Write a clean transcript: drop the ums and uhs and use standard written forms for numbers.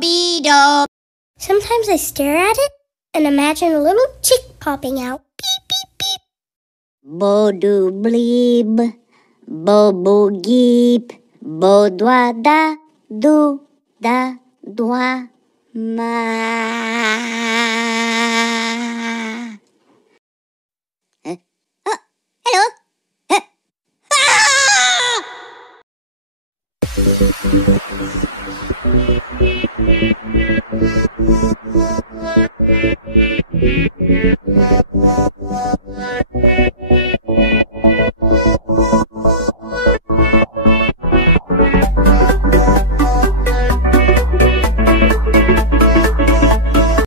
Vídeo. Sometimes I stare at it and imagine a little chick popping out. Beep, beep, beep. Bodu bleeb, bobo geep, bodwa da, do, da, dwa, ma. Oh, hello.